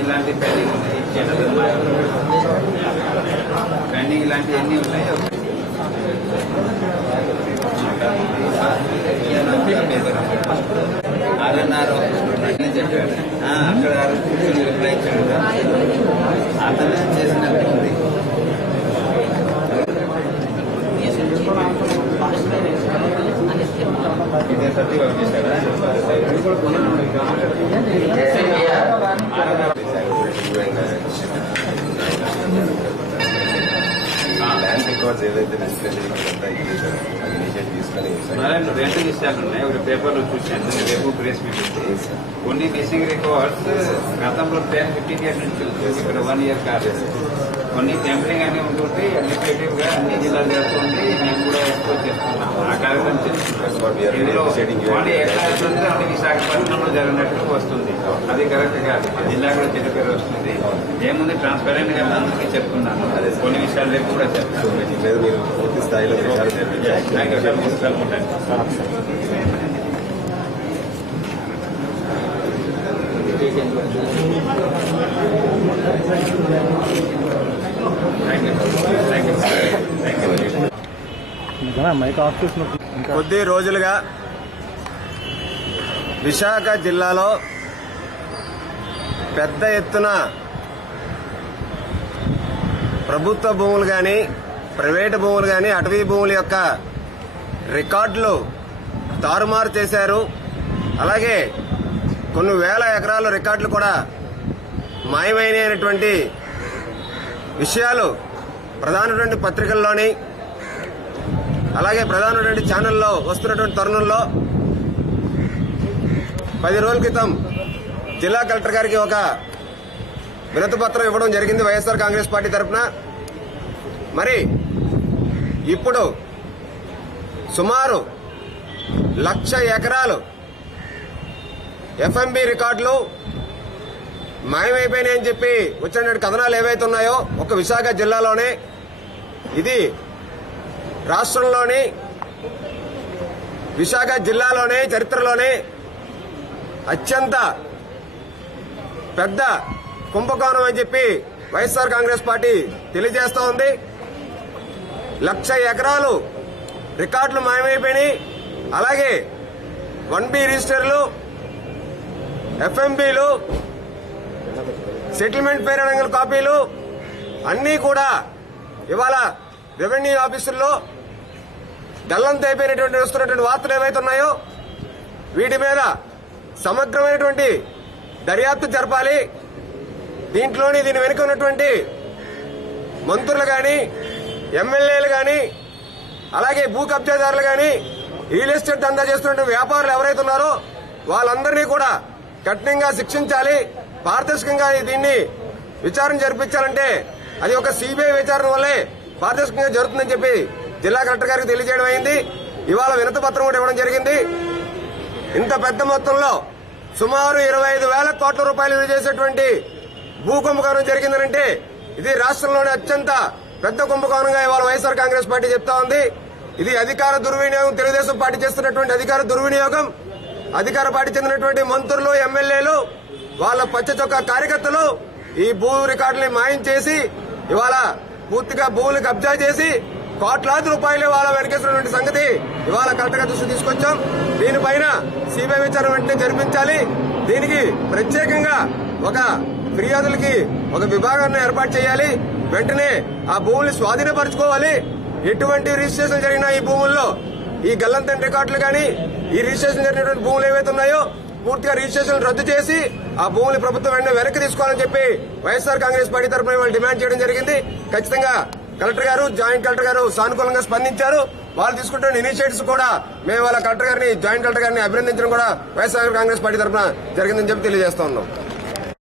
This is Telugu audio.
ఇలాంటి పెండింగ్ ఇలాంటివన్నీ ఉన్నాయి. అదన్నారు చెప్పాడు అక్కడ రిప్లై ఇచ్చాడు. అతను చేసినట్టు ఉంది. ఇదే సర్ది పంపించాడా ల్యాండ్ రికార్డ్స్ ఏదైతే డిస్ప్లే చేయకుండా ఇనిషియేట్ తీసుకొని రెండు విషయాలు ఉన్నాయి. ఒక పేపర్లో చూశాను, రేపు ప్రెస్ మీట్ ఉంది. కొన్ని మిస్సింగ్ రికార్డ్స్ గతంలో 10-15 years నుంచి ఇక్కడ 1 year కాదు. కొన్ని టెంపరింగ్ అని ఉంటుంది, అడ్మినిస్ట్రేటివ్ గా అన్ని జిల్లాలు జరుగుతుంది. మేము కూడా ఎక్స్పోజ్ చేస్తున్నాం. ఆ కార్యక్రమం అన్ని విశాఖపట్నంలో జరిగినట్టు వస్తుంది. అది కరెక్ట్ కాదు. జిల్లా కూడా చెడ్డ పేరు వస్తుంది. ఏముంది ట్రాన్స్పరెంట్ గా అందరికీ చెప్తున్నాను. అదే కొన్ని విషయాలు రేపు కూడా చెప్తాను. మీరు పూర్తి స్థాయిలో కొద్ది రోజులుగా విశాఖ జిల్లాలో పెద్ద ఎత్తున ప్రభుత్వ భూములు గాని, ప్రైవేటు భూములు గాని, అటవీ భూముల యొక్క రికార్డులు తారుమారు చేశారు. అలాగే కొన్ని వేల ఎకరాల రికార్డులు కూడా మాయమైనటువంటి విషయాలు ప్రధానటువంటి పత్రికల్లోని, అలాగే ప్రధానటువంటి ఛానల్లో వస్తున్నటువంటి తరుణంలో 10 రోజుల క్రితం జిల్లా కలెక్టర్ గారికి ఒక వినతి పత్రం ఇవ్వడం జరిగింది వైఎస్ఆర్ కాంగ్రెస్ పార్టీ తరఫున. మరి ఇప్పుడు సుమారు 1,00,000 ఎకరాలు ఎఫ్ఎంబి రికార్డులు మాయమైపోయినాయని చెప్పి వచ్చినటువంటి కథనాలు ఏవైతే ఉన్నాయో ఒక విశాఖ జిల్లాలోనే, ఇది రాష్ట్రంలోని విశాఖ జిల్లాలోనే చరిత్రలోనే అత్యంత పెద్ద కుంభకోణం అని చెప్పి వైఎస్ఆర్ కాంగ్రెస్ పార్టీ తెలియజేస్తా ఉంది. 1,00,000 ఎకరాలు రికార్డులు మాయమైపోయినాయి. అలాగే 1B రిజిస్టర్లు, ఎఫ్ఎంబీలు, సెటిల్మెంట్ పేరెంట్ కాపీలు అన్నీ కూడా ఇవాళ రెవెన్యూ ఆఫీసుల్లో గల్లంత అయిపోయినటువంటి వస్తున్నటువంటి వార్తలు ఏవైతే ఉన్నాయో వీటి మీద సమగ్రమైనటువంటి దర్యాప్తు జరపాలి. దీంట్లోని దీని వెనుక ఉన్నటువంటి మంత్రులు గాని, ఎమ్మెల్యేలు గాని, అలాగే భూ కబ్జాదారులు గాని, రియల్ ఎస్టేట్ దందా చేస్తున్న వ్యాపారులు ఎవరైతే ఉన్నారో వాళ్ళందరినీ కూడా కఠినంగా శిక్షించాలి. పారదర్శకంగా దీన్ని విచారణ జరిపించాలంటే అది ఒక సిబిఐ విచారణ వల్లే పారదర్శకంగా జరుగుతుందని చెప్పి జిల్లా కలెక్టర్ గారికి తెలియజేయడం అయింది. ఇవాళ వినతి పత్రం కూడా ఇవ్వడం జరిగింది. ఇంత పెద్ద మొత్తంలో సుమారు 25,000 కోట్ల రూపాయలు విలువ చేసేటువంటి భూ కుంభకోణం జరిగిందనంటే ఇది రాష్ట్రంలోనే అత్యంత పెద్ద కుంభకోణంగా ఇవాళ వైఎస్ఆర్ కాంగ్రెస్ పార్టీ చెప్తా ఉంది. ఇది అధికార దుర్వినియోగం, తెలుగుదేశం పార్టీ చేస్తున్నటువంటి అధికార దుర్వినియోగం. అధికార పార్టీ చెందినటువంటి మంత్రులు, ఎమ్మెల్యేలు, వాళ్ళ పచ్చ చొక్కా కార్యకర్తలు ఈ భూ రికార్డుల్ని మాయం చేసి ఇవాళ పూర్తిగా భూములు కబ్జా చేసి కోట్లాది రూపాయలు వాళ్ళ వెనకేసినటువంటి సంగతి ఇవాళ కలెక్టర్ గారి దృష్టికి తీసుకొచ్చాం. దీనిపైన సిబిఐ విచారణ వెంటనే జరిపించాలి. దీనికి ప్రత్యేకంగా ఒక ఫిర్యాదులకి ఒక విభాగాన్ని ఏర్పాటు చేయాలి. వెంటనే ఆ భూముల్ని స్వాధీనపరచుకోవాలి. ఎటువంటి రిజిస్ట్రేషన్ జరిగినా ఈ భూముల్లో ఈ గల్లంతైన రికార్డులు గాని, ఈ రిజిస్ట్రేషన్ జరిగినటువంటి భూములు ఏవైతే ఉన్నాయో పూర్తిగా రిజిస్ట్రేషన్ రద్దు చేసి ఆ భూములు ప్రభుత్వం వెంటనే వెనక్కి తీసుకోవాలని చెప్పి వైఎస్ఆర్ కాంగ్రెస్ పార్టీ తరఫున వాళ్ళు డిమాండ్ చేయడం జరిగింది. ఖచ్చితంగా కలెక్టర్ గారు, జాయింట్ కలెక్టర్ గారు సానుకూలంగా స్పందించారు. వాళ్ళు తీసుకుంటున్న ఇనిషియేటివ్స్ కూడా మేము వాళ్ళ కలెక్టర్ గారిని, జాయింట్ కలెక్టర్ గారిని అభినందించడం కూడా వైఎస్ఆర్ కాంగ్రెస్ పార్టీ తరఫున జరిగిందని చెప్పి తెలియజేస్తా ఉన్నాం.